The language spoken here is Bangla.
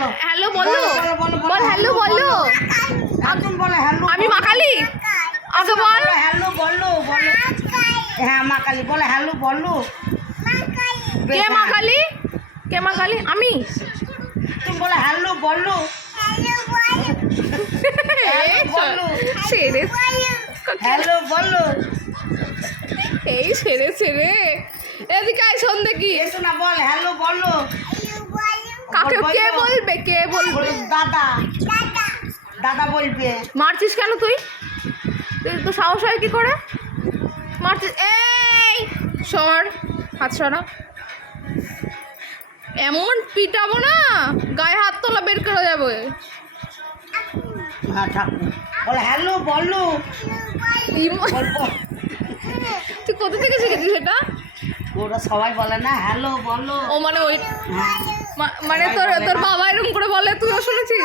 হ্যালো বলো, বল হ্যালো বলো। এখন বলে হ্যালো। আমি মা কালী, আগে বল। হ্যালো বলো, বলো। হ্যাঁ মা কালী বলে হ্যালো বলো। কে মা কালী? কে মা কালী? আমি। তুমি বলে হ্যালো বলো। সেরে হ্যালো বলো। এই সেরে সেরে এদিকে আয়, শোন দেখি এসো না, বল হ্যালো বলো। কাকে কে বলবে, কে বলবে? দাদা, দাদা বলবে। মারছিস কেন তুই? তুই তো সাহস হয় কি করে মারছিস? এই সর, হাত সরা। এমন পিটাবো না, গায়ে হাত তোলা বের করে যাবে। হ্যাঁ ঠাকুর বলে হ্যালো বলো। বলবো তুই কোথা থেকে শিখেছিস সেটা? ওরা সবাই বলে না হ্যালো বলো। ও মানে ওই হ্যাঁ মানে তোর বাবা এরকম করে বলে, তুইও শুনেছিস?